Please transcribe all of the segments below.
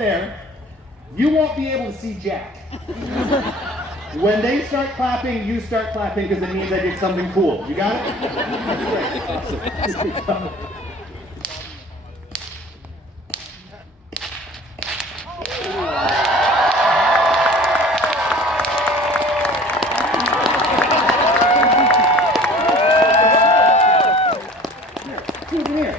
there, you won't be able to see Jack. When they start clapping, you start clapping because it means I did something cool. You got it? Great. Awesome. Here we go. Souvenir.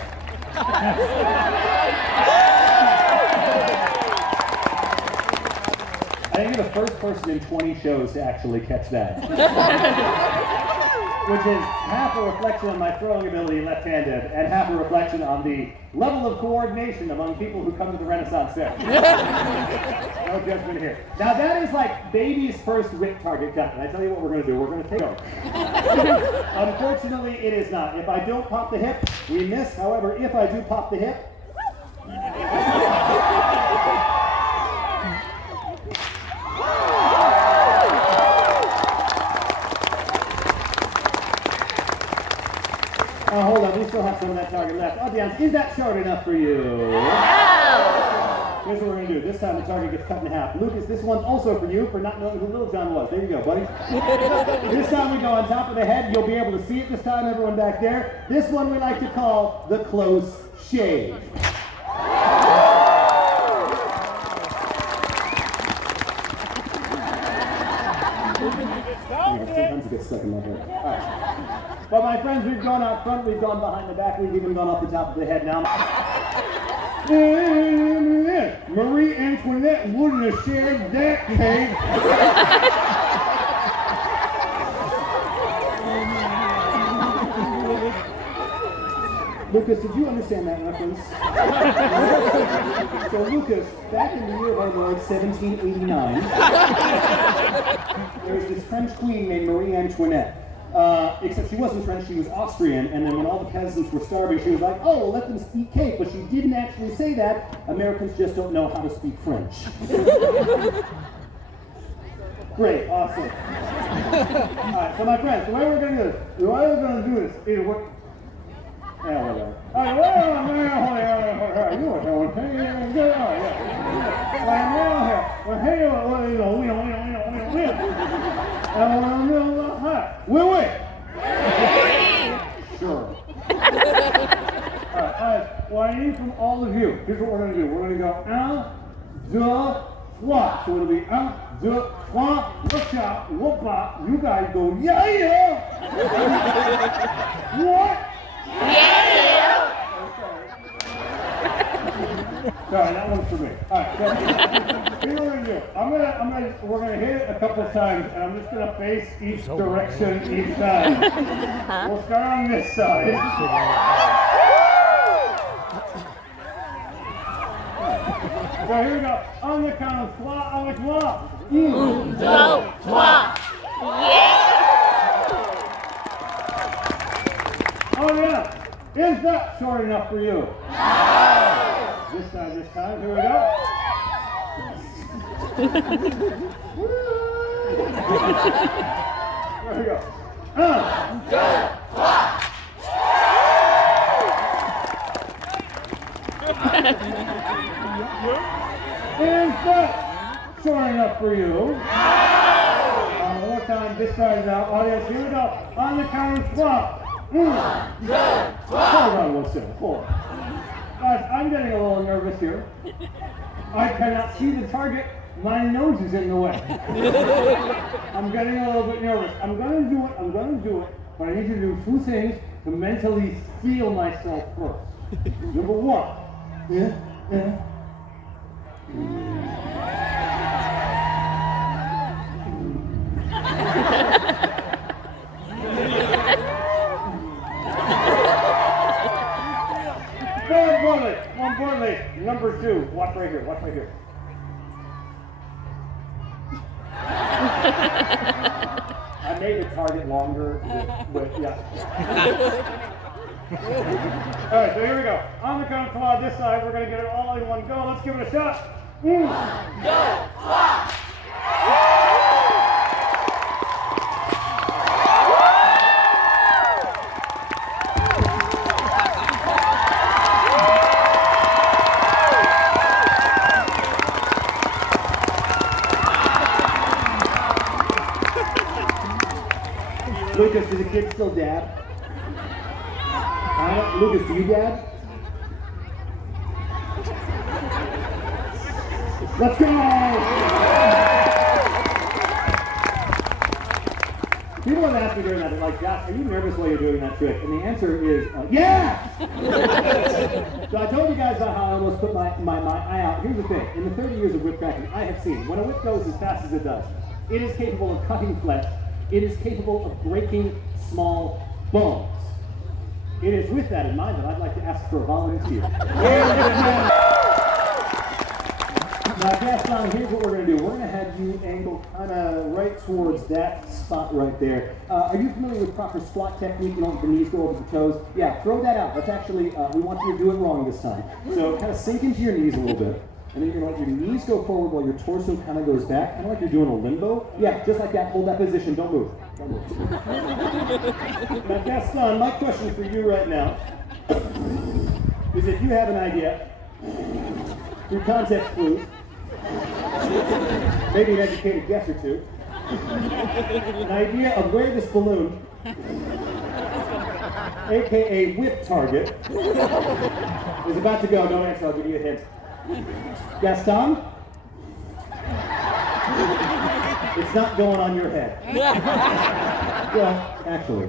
I think you're the first person in 20 shows to actually catch that. Which is half a reflection on my throwing ability left-handed and half a reflection on the level of coordination among people who come to the Renaissance Fair. No judgment here. Now that is like baby's first whip target gun. And I tell you what we're going to do. We're going to take over. Unfortunately, it is not. If I don't pop the hip, we miss. However, if I do pop the hip, oh, hold on, we still have some of that target left. Audience, is that short enough for you? No! Here's what we're going to do. This time the target gets cut in half. Lucas, this one's also for you for not knowing who Little John was. There you go, buddy. This time we go on top of the head. You'll be able to see it this time, everyone back there. This one we like to call the close shave. Sometimes it gets stuck in my head. All right. Well, my friends, we've gone out front, we've gone behind the back, we've even gone off the top of the head now. Marie Antoinette wouldn't have shared that cake. Lucas, did you understand that reference? So Lucas, back in the year of our Lord 1789, there was this French queen named Marie Antoinette. Except she wasn't French, she was Austrian, and then when all the peasants were starving, she was like, oh, well, let them speak cake, but she didn't actually say that. Americans just don't know how to speak French. Great, awesome. Alright, so my friends, the way we're going to do this, is we're... Yeah, whatever. Will we? Sure. Alright, what I need from all of you, here's what we're going to do. We're going to go 1, 2, 3. So it'll be 1, 2, 3, watch out, whoop up. You guys go, yeah, yeah. What? Yeah. Sorry, that one's for me. Alright, so here's what we're gonna do. We're gonna hit it a couple of times, and I'm just gonna face each direction each time. We'll start on this side. So here we go. On the count of 3, avec moi. 1, 2, 3. Yeah. Oh yeah. Is that short enough for you? No. This time. Here we go. There we go. 1, 2, 3. Is that short enough for you? No. One more time. This side now. Audience, here we go. On the count of 3. 1, 2, 3. Hold on one second. Hold on. Guys, I'm getting a little nervous here. I cannot see the target. My nose is in the way. I'm getting a little bit nervous. I'm going to do it. But I need you to do 2 things to mentally feel myself first. Number 1. Yeah. More importantly, number 2. Watch right here. I made the target longer, but yeah. Alright, so here we go. On the count of 3, this side, we're going to get it all in one go. Let's give it a shot. 1, 2, 3. Lucas, do the kids still dab? Lucas, do you dab? Let's go! People have asked me during that, like, Jacques, are you nervous while you're doing that trick? And the answer is, yes! So I told you guys about how I almost put my eye out. Here's the thing. In the 30 years of whip cracking, I have seen when a whip goes as fast as it does, it is capable of cutting flesh. It is capable of breaking small bones. It is with that in mind that I'd like to ask for a volunteer. Now, Gaston, here's what we're going to do. We're going to have you angle kind of right towards that spot right there. Are you familiar with proper squat technique? You know, the knees go over the toes. Yeah, throw that out. That's actually, we want you to do it wrong this time. So kind of sink into your knees a little bit. And then you're going to let your knees go forward while your torso kind of goes back, kind of like you're doing a limbo. Yeah, just like that. Hold that position. Don't move. Don't move. Now, Gaston, my question for you right now is if you have an idea, through context clues, maybe an educated guess or two, an idea of where this balloon, aka whip target, is about to go. Don't answer, I'll give you a hint. Gaston? It's not going on your head. Well, actually.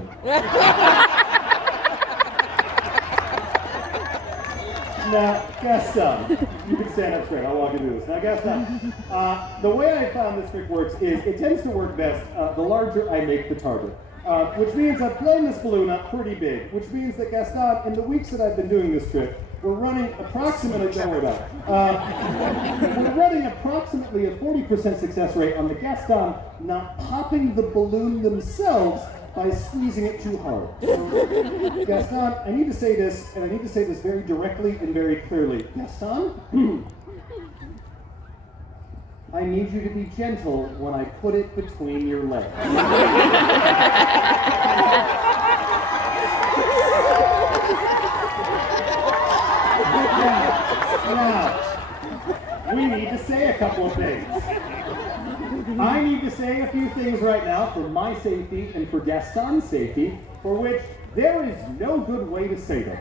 Now, Gaston, you can stand up straight. I'll walk you through this. Now, Gaston, the way I found this trick works is it tends to work best the larger I make the target. Which means I've blown this balloon up pretty big, which means that Gaston, in the weeks that I've been doing this trick, we're running approximately, don't worry about it, we're running approximately a 40% success rate on the Gaston not popping the balloon themselves by squeezing it too hard. So, Gaston, I need to say this, and I need to say this very directly and very clearly. Gaston, I need you to be gentle when I put it between your legs. Now, we need to say a couple of things. I need to say a few things right now for my safety and for Gaston's safety, for which there is no good way to say them.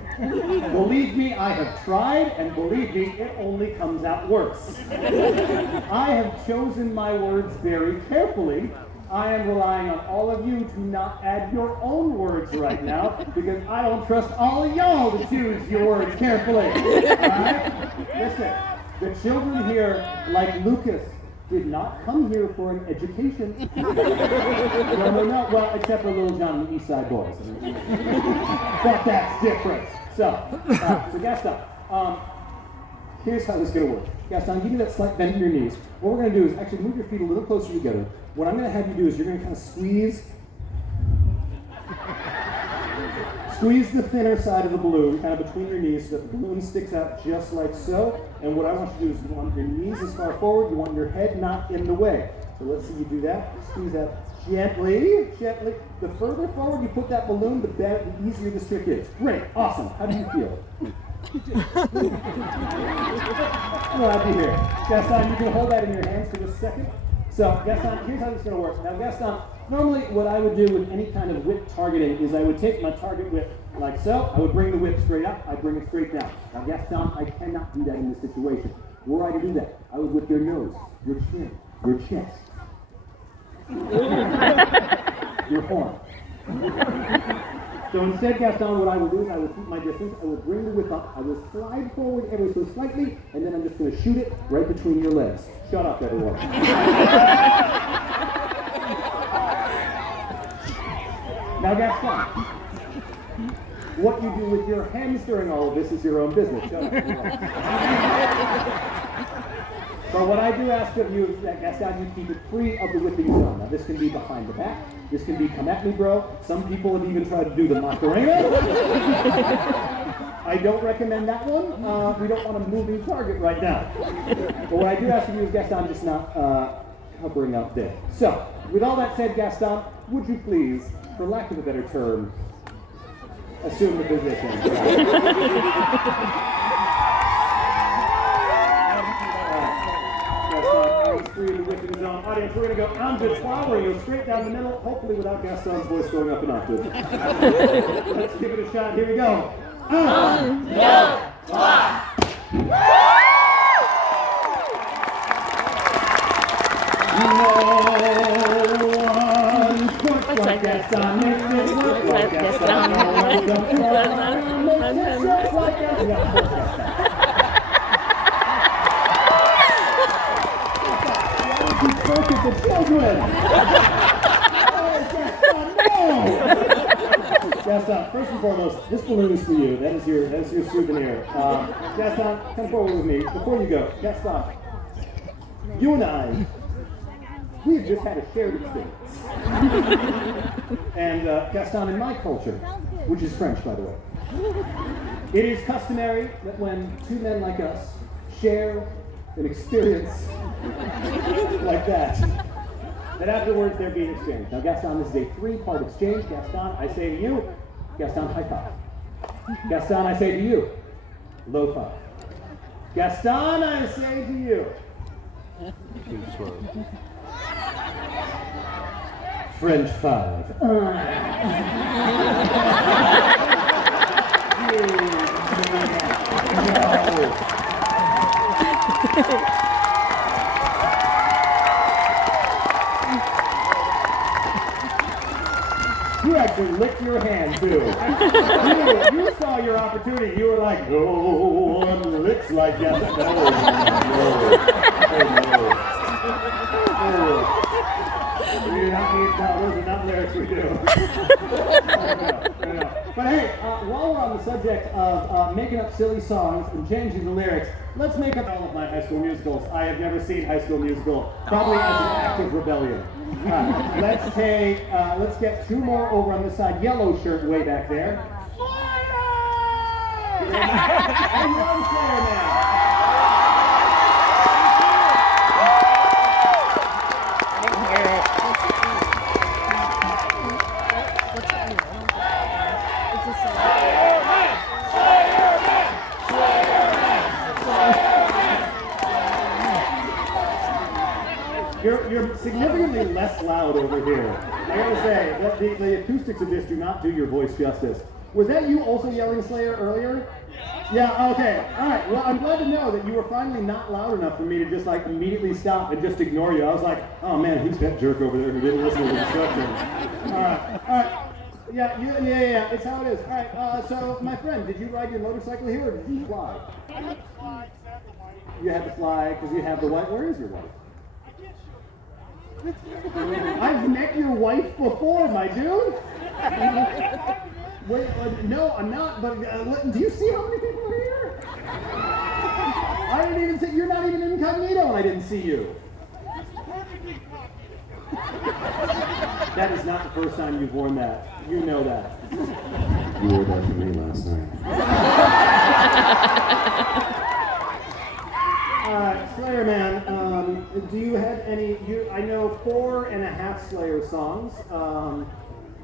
Believe me, I have tried, and believe me, it only comes out worse. I have chosen my words very carefully. I am relying on all of you to not add your own words right now, because I don't trust all of y'all to choose your words carefully. All right? Listen, the children here, like Lucas, did not come here for an education. No. Well, except for Little John and the East Side Boys. But that's different. So Gaston, here's how this is going to work. Gaston, give me that slight bend in your knees. What we're going to do is actually move your feet a little closer together. What I'm going to have you do is you're going to kind of squeeze the thinner side of the balloon, kind of between your knees, so that the balloon sticks out just like so. And what I want you to do is you want your knees as far forward, you want your head not in the way. So let's see you do that. Squeeze that gently. The further forward you put that balloon, the better, the easier this trick is. Great, awesome. How do you feel? Glad to hear. Gaston, you can hold that in your hands for just a second. So, Gaston, here's how this is going to work. Now, Gaston, normally what I would do with any kind of whip targeting is I would take my target whip like so. I would bring the whip straight up. I'd bring it straight down. Now, Gaston, I cannot do that in this situation. Were I to do that, I would whip your nose, your chin, your chest, your horn. So instead, Gaston, what I would do is I would keep my distance. I would bring the whip up. I would slide forward ever so slightly, and then I'm just going to shoot it right between your legs. Shut up, everyone. Now, Gaston, what you do with your hands during all of this is your own business. Shut up. So what I do ask of you is that, Gaston, you keep it free of the whipping zone. Now, this can be behind the back. This can be come at me, bro. Some people have even tried to do the Macarena. I don't recommend that one. We don't want a moving target right now. But what I do ask of you is, Gaston, just not hovering up there. So, with all that said, Gaston, would you please, for lack of a better term, assume the position? free in the whipping zone. Audience, we're going to go on to flower. You'll straight down the middle, hopefully without Gaston's voice going up an octave. Let's give it a shot. Here we go. On, go, fly. No one quite like Gaston makes it work like Gaston. No one comes makes it just like Gaston. The children! Oh, Gaston, no! Gaston, first and foremost, this balloon is for you. That is your souvenir. Gaston, come forward with me. Before you go, Gaston, you and I, we have just had a shared experience. And Gaston, in my culture, which is French, by the way, it is customary that when two men like us share an experience like that afterwards there be an exchange. Now, Gaston, this is a three-part exchange. Gaston, I say to you, Gaston, high five. Gaston, I say to you, low five. Gaston, I say to you, French five. You actually licked your hand, too. You saw your opportunity. You were like, no one licks like that. No. We do not need those are not lyrics we do. But hey, while we're on the subject of making up silly songs and changing the lyrics, let's make up all of my High School Musicals. I have never seen High School Musical, probably as an act of rebellion. Let's get two more over on this side. Yellow shirt way back there. Slayer! I love Slayer now. You're significantly less loud over here. I gotta say, that the acoustics of this do not do your voice justice. Was that you also yelling Slayer earlier? Yeah, okay. Alright, well, I'm glad to know that you were finally not loud enough for me to just like immediately stop and just ignore you. I was like, oh man, who's that jerk over there who didn't listen to the instructions? Alright. Yeah, it's how it is. Alright, so my friend, did you ride your motorcycle here or did you fly? I had to fly, You had to fly because you have the wife. Where is your wife? I've met your wife before, my dude. Wait, no, I'm not. But do you see how many people are here? I didn't even see. You're not even incognito, and I didn't see you. That is not the first time you've worn that. You know that. You wore that for me last night. Slayer Man, do you have any, I know 4.5 Slayer songs.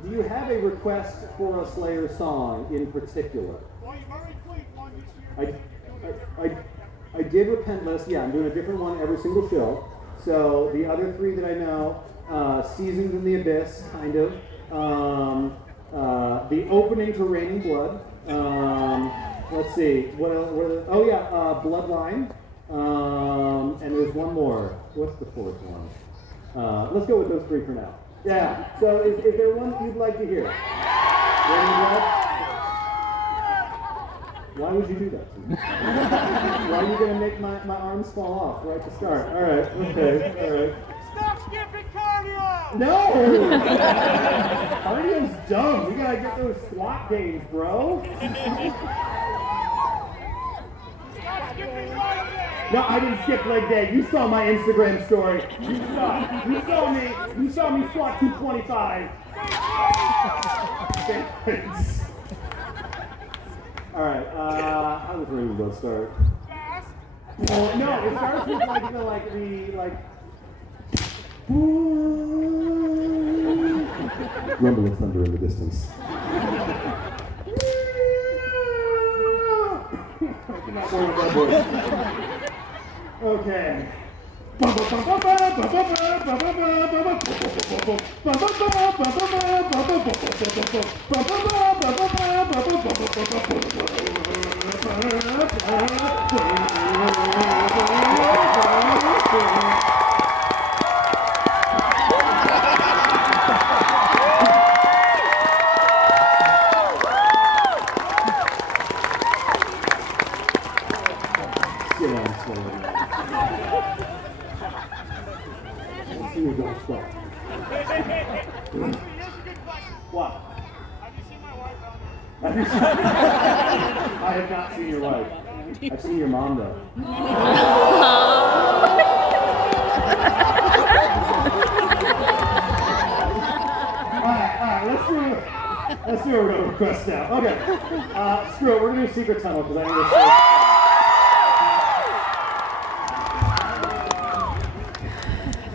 Do you have a request for a Slayer song in particular? Well, you've already played one this year. I did Repentless. Yeah, I'm doing a different one every single show. So the other three that I know, Seasons in the Abyss, kind of. The opening to Raining Blood. Let's see, what else? Oh yeah, Bloodline. And there's one more. What's the fourth one? Let's go with those three for now. Yeah. So is there one you'd like to hear? Raining Blood? Why would you do that to me? Why are you going to make my arms fall off right to start? All right. Okay. All right. Stop skipping cardio! No! Cardio's dumb. We got to get those squat gains, bro. Stop skipping leg day! No, I didn't skip leg day. You saw my Instagram story. You saw me squat 225. All right. How does Raining Blood start? Fast! No, it starts with rumble of thunder in the distance. Okay. What? Have you seen my wife down Have you seen? I have not seen your wife. I've seen your mom though. Alright, let's do a real request now. Okay. Screw it, we're gonna do Secret Tunnel because I think it's so.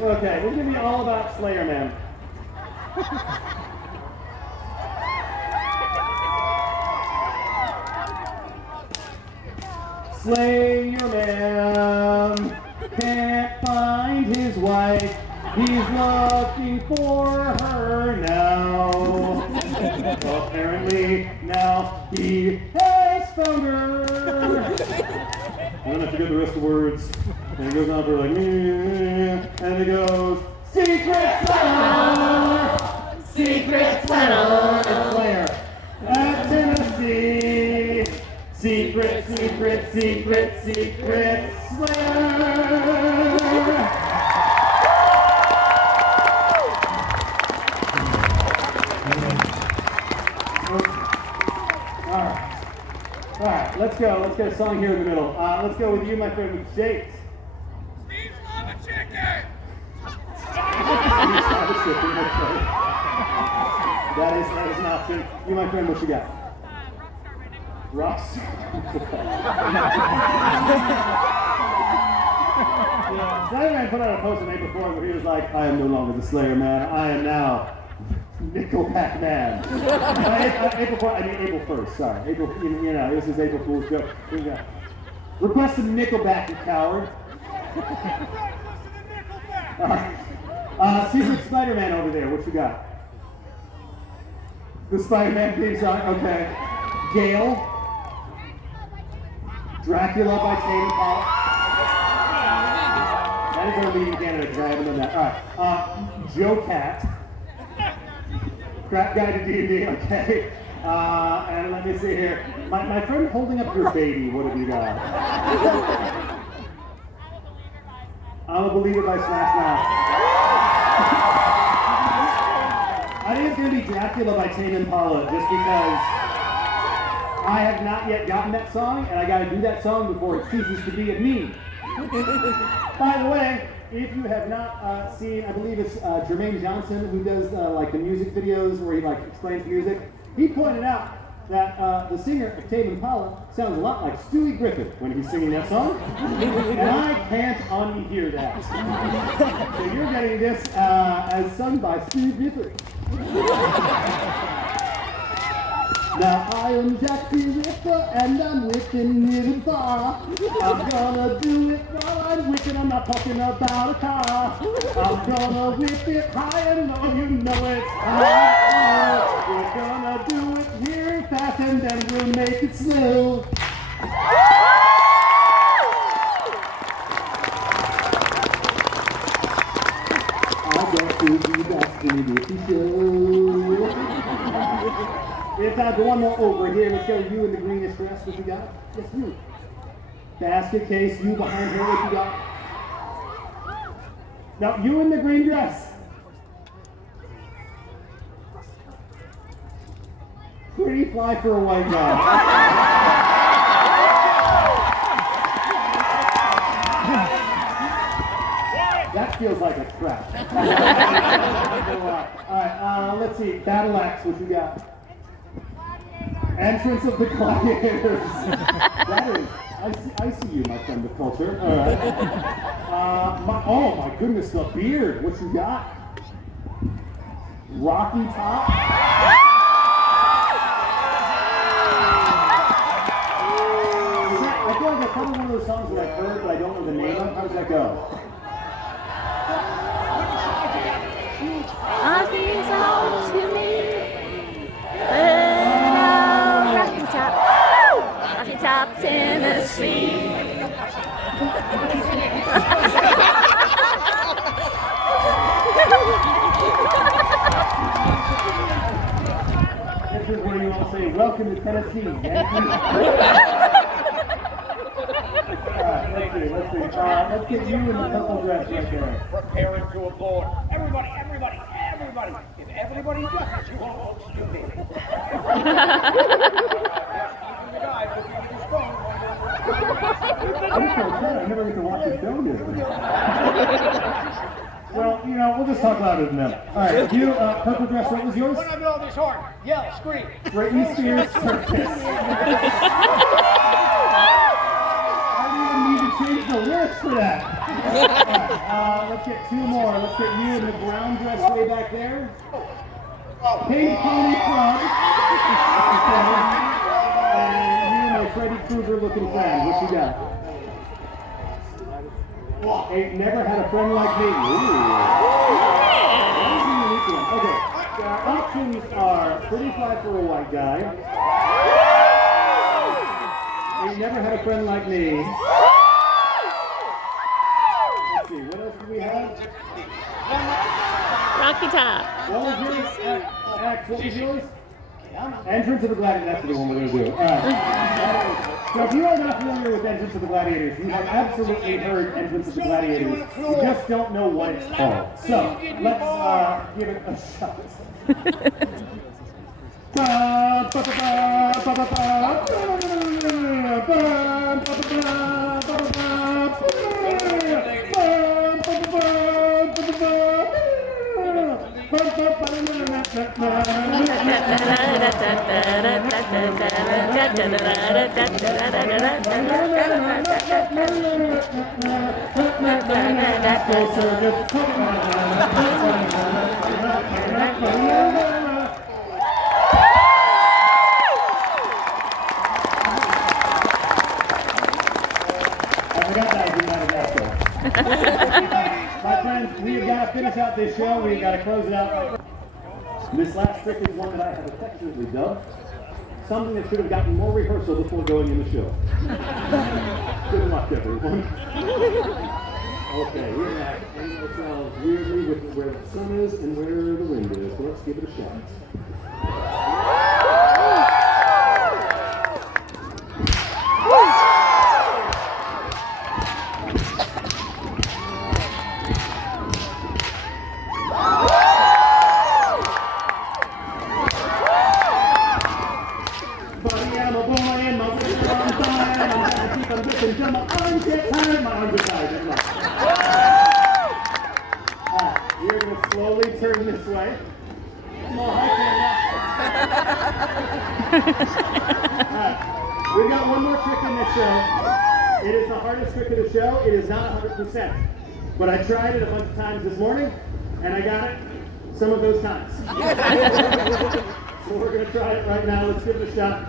Okay, we're gonna be all about Slayer Man. Slayer Man can't find his wife. He's looking for her now. Apparently now he has found her. I don't have to get the rest of the words. And it goes on for like, and it goes, Secret Slayer! Secret Slayer! It's Slayer. At Tennessee. Secret, secret, secret, secret Slayer! Alright, let's go. Let's get a song here in the middle. Let's go with you, my friend, with Jacques. Steve's Lava Chicken! Steve's Lava Chicken, that's right. That is an option. You, my friend, what you got? Rockstar. Slayer Man put out a post the night before where he was like, I am no longer the Slayer Man, I am now Nickelback Man. April 1st, sorry. April, you know, this is April Fool's joke. Here we go. Request some Nickelback, you coward. Secret Spider-Man over there, what you got? The Spider-Man theme song, okay. Gale. Dracula by Tame Impala. That is our lead in Canada because I haven't done that. Alright. Joe Cat. Crap Guy to D&D, okay. And let me see here. My friend holding up your baby, what have you got? I'm a Believer by Smash Mouth. I think it's going to be Dracula by Tame Impala just because I have not yet gotten that song, and I got to do that song before it ceases to be of me. By the way, if you have not seen, I believe it's Jermaine Johnson who does like the music videos where he like explains music. He pointed out that the singer of Tame Impala sounds a lot like Stewie Griffin when he's singing that song, and I can't unhear that. So you're getting this as sung by Stewie Griffin. Now I am Jacques the Ripper and I'm wicked near far. I'm gonna do it while I'm wicked, I'm not talking about a car. I'm gonna whip it high and low, you know it's high. We're gonna do it here fast and then we'll make it slow. I got to be Destiny with the show. We have time for one more over here. Let's go you in the greenish dress. What you got? Yes, you. Basket case, you behind her. What you got? Now, you in the green dress. Pretty fly for a white guy. That feels like a trap. Alright, let's see. Battle axe, what you got? Entrance of the Gladiators. That is, I see you, my friend of culture. All right. Oh my goodness, the beard. What you got? Rocky Top. I feel like that's probably one of those songs that I've heard, but I don't know the name of. How does that go? This is where you all say, welcome to Tennessee. Alright, let's see. Let's get you in the purple dress right there. Preparing to applaud. Everybody. If everybody does it, you won't look stupid. Even the guy looking at his phone. I'm so sad. I never get to watch the show here. Well, you know, we'll just talk louder than them. All right, you, purple dress, what was yours? When I blow this horn, yell, scream. Britney Spears, Circus. I don't even need to change the lyrics for that. Right, let's get two more. Let's get you in the brown dress way back there. Pink Pony Club. And you, my Freddy Krueger looking friend. What you got? Ain't never had a friend like me. Ooh. That was a unique one. Okay. Options are pretty fly for a white guy. Ain't never had a friend like me. Let's see, what else do we have? Rocky Top. What was yours? Max, what was yours? Entrance of the Gladiators. That's the one we're going to do. All right. So if you are not familiar with Entrance of the Gladiators, you have absolutely heard Entrance of the Gladiators. You just don't know what it's called. So let's give it a shot. My friends, we have got to finish out this show. We have got to close it out. This last trick is one that I have affectionately dubbed something that should have gotten more rehearsal before going in the show. Good luck, everyone. Okay, we're going to hang ourselves weirdly with where the sun is and where the wind is. So let's give it a shot. We're going to slowly turn this way. We've got one more trick in this show. It is the hardest trick of the show. It is not 100%. But I tried it a bunch of times this morning, and I got it some of those times. So we're going to try it right now. Let's give it a shot.